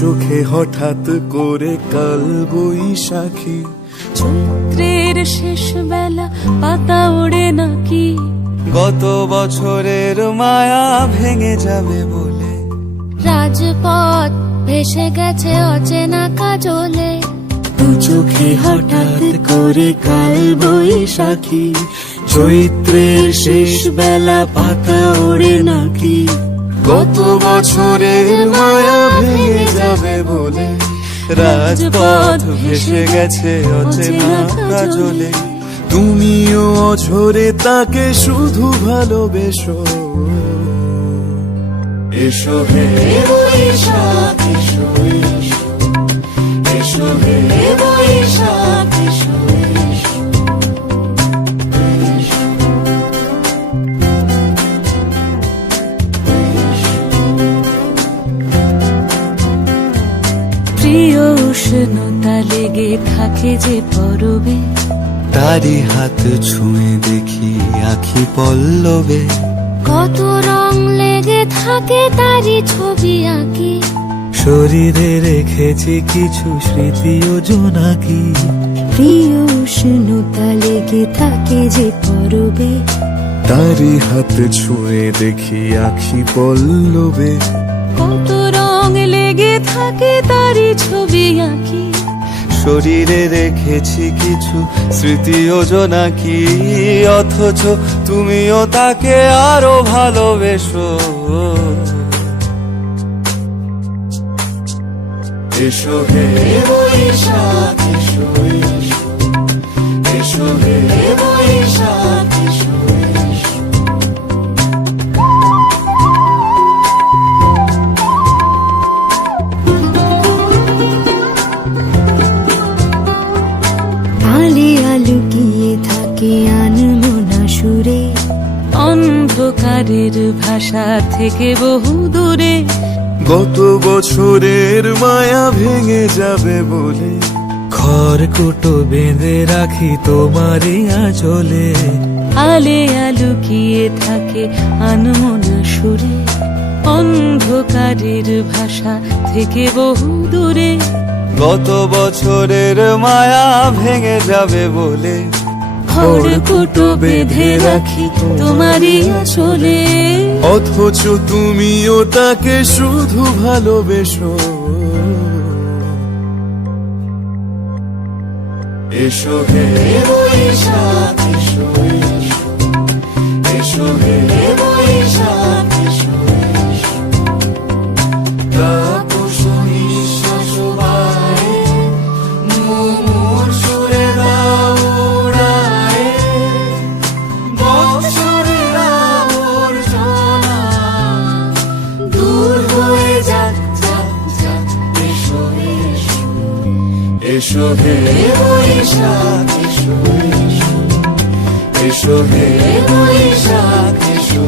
চোখে হঠাৎ করে কাল বৈশাখী, চৈত্রের শেষ বেলা পাতা ওড়ে নাকি, গত বছরের মায়া ভেঙে যাবে বলে, রাজপথ ভেসে গেছে অচেনা কাজলে, দু চোখে হঠাৎ করে কাল বৈশাখী, চৈত্রের শেষ বেলা পাতা ওড়ে নাকি, গত বছরের মায়া ভেঙে যাবে বলে, রাজপথ ভেসে গেছে অচেনা কাজলে, তুমিও অঝরে তাকে শুধু ভালোবেসো। এসো হে বৈশাখ এসো, এসো হে বৈশাখ এসো। প্রিয় উষ্ণতা লেগে থাকে যে পরবে, তারি হাত ছুঁয়ে দেখি আখি পল্লবে, কত রং লেগে থাকে তারই ছবি আঁকি, শরীরে রেখেছি কিছু স্মৃতি ও জোনাকি, প্রিয় উষ্ণতা লেগে থাকে যে পরবে, তারি হাত ছুঁয়ে দেখি আখি পল্লবে, কত রং লেগে থাকে তারই ছবি আঁকি, শরীরে রেখেছি কিছু স্মৃতি ও জোনাকি, অথচ তুমিও তাকে আরো ভালোবেসো। এসো হে বৈশাখ এসো, এসো হে বৈশাখ এসো। আলিয়া লুকিয়ে থাকে আনমনা সুরে, অন্ধকারের ভাষা থেকে বহু দূরে, গত বছরের মায়া ভেঙে যাবে বলে, খড়কুটো বেঁধে রাখি তোমারই আঁচলে, আলিয়া লুকিয়ে থাকে আনমনা সুরে, অন্ধকারের ভাষা থেকে বহু দূরে, গত বছরের মায়া ভেঙে যাবে বলে, খড়কুটো বেঁধে রাখি তোমারই আঁচলে, অথচ তুমিও তাকে শুধু ভালোবেসো। এসো হে বৈশাখ এসো, এসো হে বৈশাখ এসো। তাপস নিঃশ্বাস বায়ে, মুমুর সুরে দাও উড়ায়ে, বৎসরের আবর্জনা দূর হয়ে যাক যাক যাক। এসো এসো, এসো হে বৈশাখ এসো, এসো হে বৈশাখ এসো।